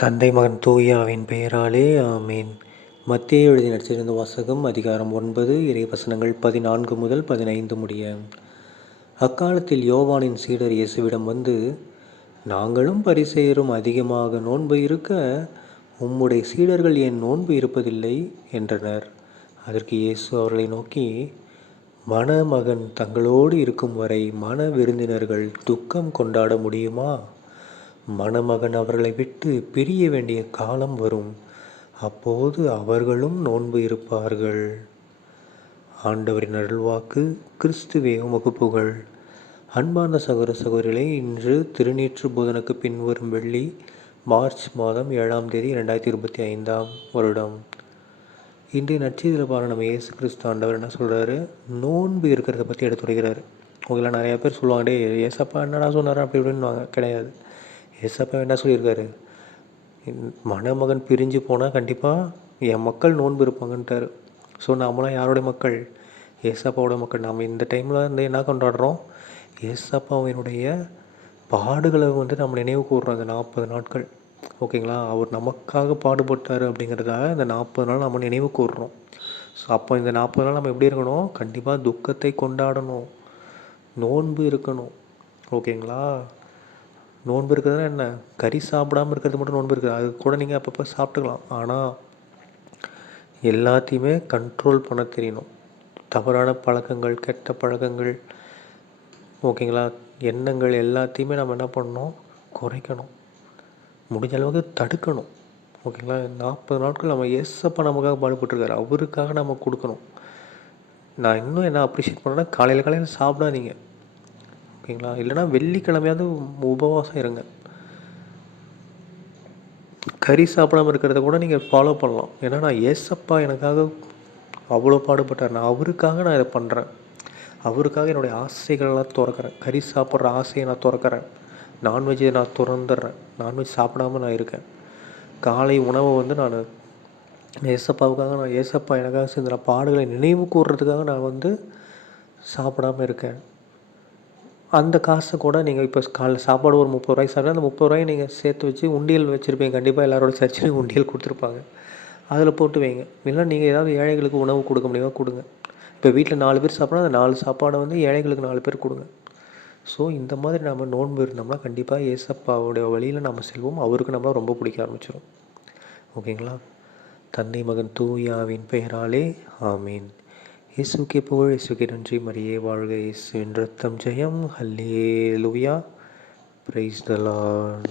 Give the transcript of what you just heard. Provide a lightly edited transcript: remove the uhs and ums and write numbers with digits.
தந்தை மகன் தூயாவின் பெயராலே ஆமேன். மத்தேயு எழுதிய நற்செய்தியிலிருந்து வாசகம். அதிகாரம் 9, இறைவசனங்கள் 14 முதல் 15 முடிய. அக்காலத்தில் யோவானின் சீடர் இயேசுவிடம் வந்து, நாங்களும் பரிசேயரும் அதிகமாக நோன்பு இருக்க, உம்முடைய சீடர்கள் ஏன் நோன்பு இருப்பதில்லை என்றனர். அதற்கு இயேசு அவர்களை நோக்கி, மணமகன் தங்களோடு இருக்கும் வரை மண விருந்தினர்கள் துக்கம் கொண்டாட முடியுமா? மணமகன் அவர்களை விட்டு பிரிய வேண்டிய காலம் வரும், அப்போது அவர்களும் நோன்பு இருப்பார்கள். ஆண்டவரின் அருள்வாக்கு. கிறிஸ்துவே உமக்கு புகழ். அன்பார்ந்த சகோதர சகோதரிகளே, இன்று திருநீற்று போதனுக்கு பின்வரும் வெள்ளி, மார்ச் மாதம் 7ஆம் தேதி 2025ஆம் வருடம். இன்றைய நற்செய்தியில் பாருங்கள், நம்ம இயேசு கிறிஸ்து ஆண்டவர் என்ன சொல்கிறாரு, நோன்பு இருக்கிறத பற்றி எடுத்துரைக்கிறாரு. உங்களை நிறையா பேர் சொல்லுவாங்க, டே ஏசப்பா என்னடா சொன்னார் அப்படி இப்படின்னுவாங்க. கிடையாது. ஏசப்பா என்ன சொல்லியிருக்காரு, மணமகன் பிரிஞ்சு போனால் கண்டிப்பாக என் மக்கள் நோன்பு இருப்பாங்கன்ட்டார். ஸோ நம்மளாம் யாரோடைய மக்கள்? ஏசப்பாவோட மக்கள். நம்ம இந்த டைமில் வந்து என்ன கொண்டாடுறோம்? ஏசப்பாவினுடைய பாடுகளை வந்து நம்ம நினைவு கூறுறோம். அந்த 40 நாட்கள், ஓகேங்களா? அவர் நமக்காக பாடுபட்டார் அப்படிங்கிறதுக்காக இந்த 40 நாள் நம்ம நினைவு கூறுறோம். ஸோ அப்போ இந்த 40 நாள் நம்ம எப்படி இருக்கணும்? கண்டிப்பாக துக்கத்தை கொண்டாடணும், நோன்பு இருக்கணும், ஓகேங்களா? நோன்பு இருக்கிறதுனா என்ன? கறி சாப்பிடாமல் இருக்கிறது மட்டும் நோன்பு இருக்குது. அது கூட நீங்கள் அப்பப்போ சாப்பிட்டுக்கலாம். ஆனால் எல்லாத்தையுமே கண்ட்ரோல் பண்ண தெரியணும். தவறான பழக்கங்கள், கெட்ட பழக்கங்கள், ஓகேங்களா, எண்ணங்கள் எல்லாத்தையுமே நம்ம என்ன பண்ணணும்? குறைக்கணும். முடிஞ்ச அளவுக்கு தடுக்கணும், ஓகேங்களா? 40 நாட்கள் நம்ம ஏசப்பா நமக்காக பாடுபட்டுருக்காரு, அவருக்காக நம்ம கொடுக்கணும். நான் இன்னும் என்ன அப்ரிஷியேட் பண்ணேன்னா, காலையில் சாப்பிடாதீங்க, ஓகேங்களா? இல்லைனா வெள்ளிக்கிழமையாவது உபவாசம் இருங்க. கறி சாப்பிடாமல் இருக்கிறத கூட நீங்கள் ஃபாலோ பண்ணலாம். ஏன்னா நான் ஏசப்பா எனக்காக அவ்வளோ பாடுபட்டார், நான் அவருக்காக நான் இதை பண்ணுறேன். அவருக்காக என்னுடைய ஆசைகளெல்லாம் துறக்கிறேன். கறி சாப்பிட்ற ஆசையை நான் துறக்கிறேன். நான்வெஜ்ஜை நான் துறந்துடுறேன். நான்வெஜ் சாப்பிடாமல் நான் இருக்கேன். காலை உணவை வந்து நான் ஏசப்பாவுக்காக, நான் ஏசப்பா எனக்காக செஞ்ச பாடுகளை நினைவு கூறுறதுக்காக நான் வந்து சாப்பிடாமல் இருக்கேன். அந்த காசை கூட நீங்கள் இப்போ காலைல சாப்பாடு ஒரு 30 ரூபாய்க்கு சாப்பிட்டா, அந்த 30 ரூபாயை நீங்கள் சேர்த்து வச்சு உண்டியல் வச்சுருப்பீங்க. கண்டிப்பாக எல்லாரோட சர்ச்சிலையும் உண்டியல் கொடுத்துருப்பாங்க. அதில் போட்டு வைங்க. இல்லைனா நீங்கள் ஏதாவது ஏழைகளுக்கு உணவு கொடுக்க முடியுமா கொடுங்க. இப்போ வீட்டில் 4 பேர் சாப்பிட்னா அந்த 4 சாப்பாடை வந்து ஏழைகளுக்கு 4 பேர் கொடுங்க. ஸோ இந்த மாதிரி நம்ம நோன்பு இருந்தோம்னா கண்டிப்பாக ஏசப்பாவுடைய வழியில் நம்ம செல்வோம். அவருக்கு நம்மளை ரொம்ப பிடிக்க ஆரம்பிச்சிடும், ஓகேங்களா? தந்தை மகன் தூயாவின் பெயராலே ஆமீன். இயேசுக்கே புகழ், இயேசுக்கே நன்றி, மரியே வாழ்க, இயேசுவின் ரத்தம் ஜெயம். ஹல்லேலூயா, பிரைஸ் தி லார்ட்.